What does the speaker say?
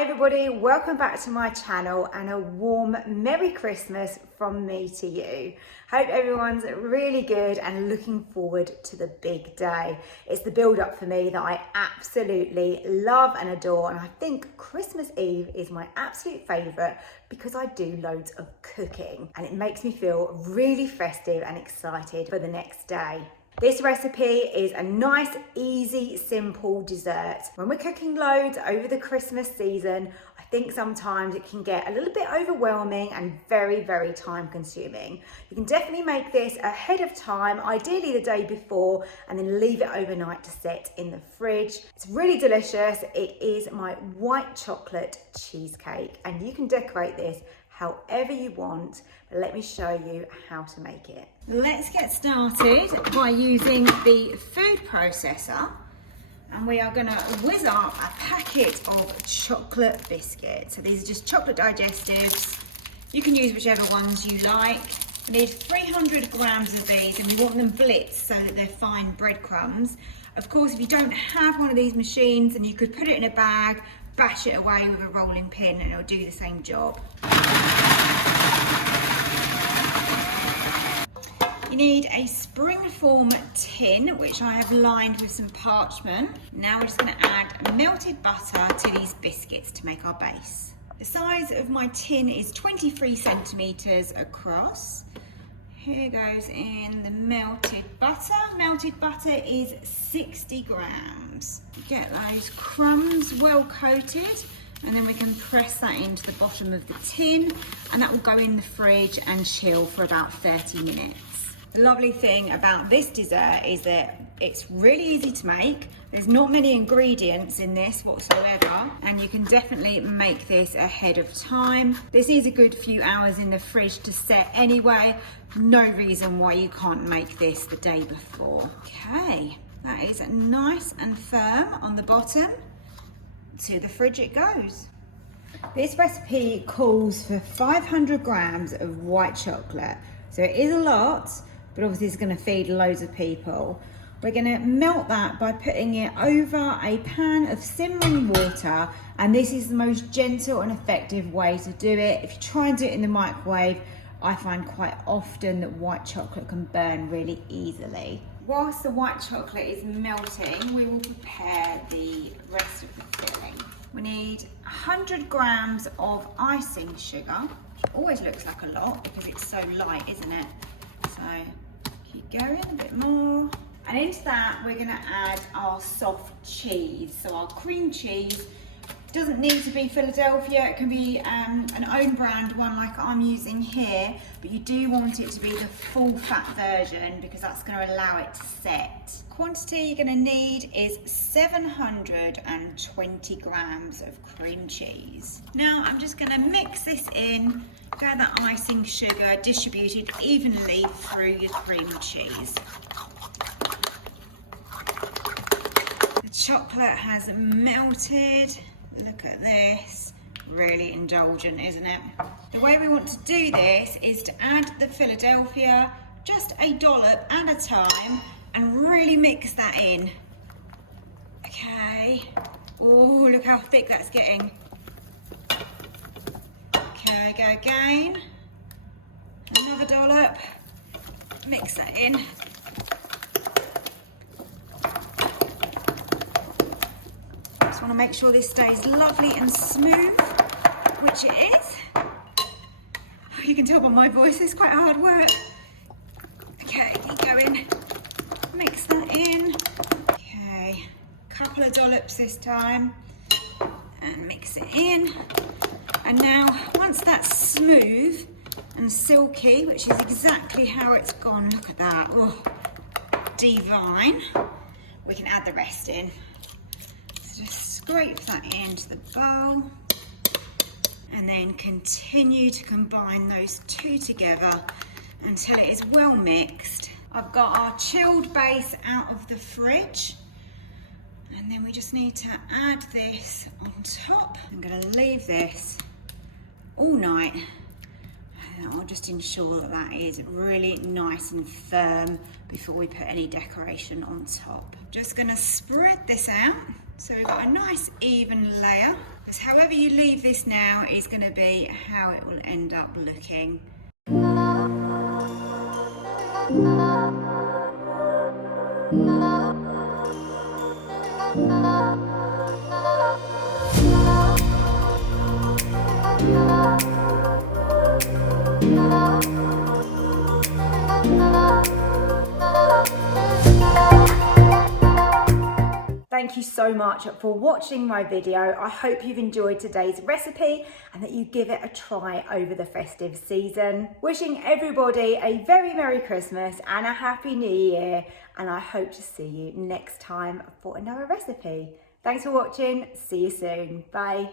Hi everybody, welcome back to my channel and a warm Merry Christmas from me to you. Hope everyone's really good and looking forward to the big day. It's the build up for me that I absolutely love and adore, and I think Christmas Eve is my absolute favourite because I do loads of cooking and it makes me feel really festive and excited for the next day. This recipe is a nice, easy, simple dessert. When we're cooking loads over the Christmas season, I think sometimes it can get a little bit overwhelming and very, very time consuming. You can definitely make this ahead of time, ideally the day before, and then leave it overnight to set in the fridge. It's really delicious. It is my white chocolate cheesecake, and you can decorate this however you want, but let me show you how to make it. Let's get started by using the food processor, and we are gonna whiz up a packet of chocolate biscuits. So these are just chocolate digestives. You can use whichever ones you like. We need 300 grams of these, and we want them blitzed so that they're fine breadcrumbs. Of course, if you don't have one of these machines, then you could put it in a bag, bash it away with a rolling pin, and it'll do the same job. You need a springform tin, which I have lined with some parchment. Now we're just going to add melted butter to these biscuits to make our base. The size of my tin is 23 centimetres across. Here goes in the melted butter. Melted butter is 60 grams. Get those crumbs well coated, and then we can press that into the bottom of the tin, and that will go in the fridge and chill for about 30 minutes. The lovely thing about this dessert is that it's really easy to make. There's not many ingredients in this whatsoever, and you can definitely make this ahead of time. This is a good few hours in the fridge to set anyway. No reason why you can't make this the day before. Okay, that is nice and firm on the bottom. To the fridge it goes. This recipe calls for 500 grams of white chocolate, so it is a lot, but obviously it's going to feed loads of people. We're going to melt that by putting it over a pan of simmering water, and this is the most gentle and effective way to do it. If you try and do it in the microwave, I find quite often that white chocolate can burn really easily. Whilst the white chocolate is melting, we will prepare the rest of the filling. We need 100 grams of icing sugar. It always looks like a lot because it's so light, isn't it? So keep going, a bit more. And into that, we're gonna add our soft cheese. So our cream cheese doesn't need to be Philadelphia. It can be an own brand one like I'm using here, but you do want it to be the full fat version because that's gonna allow it to set. Quantity you're gonna need is 720 grams of cream cheese. Now I'm just gonna mix this in, get that icing sugar distributed evenly through your cream cheese. The chocolate has melted. Look at this, really indulgent, isn't it? The way we want to do this is to add the Philadelphia, just a dollop at a time, and really mix that in. Okay, oh, look how thick that's getting. Okay, go again, another dollop, mix that in. Want to make sure this stays lovely and smooth, which it is. You can tell by my voice it's quite hard work. Okay, keep going. Mix that in. Okay, couple of dollops this time, and mix it in. And now, once that's smooth and silky, which is exactly how it's gone, look at that, oh, divine, we can add the rest in. Just scrape that into the bowl, and then continue to combine those two together until it is well mixed. I've got our chilled base out of the fridge, and then we just need to add this on top. I'm going to leave this all night, and I'll just ensure that that is really nice and firm before we put any decoration on top. Just going to spread this out so we've got a nice even layer So however you leave this now is going to be how it will end up looking. Thank you so much for watching my video. I hope you've enjoyed today's recipe and that you give it a try over the festive season. Wishing everybody a very Merry Christmas and a Happy New Year, and I hope to see you next time for another recipe. Thanks for watching. See you soon. Bye.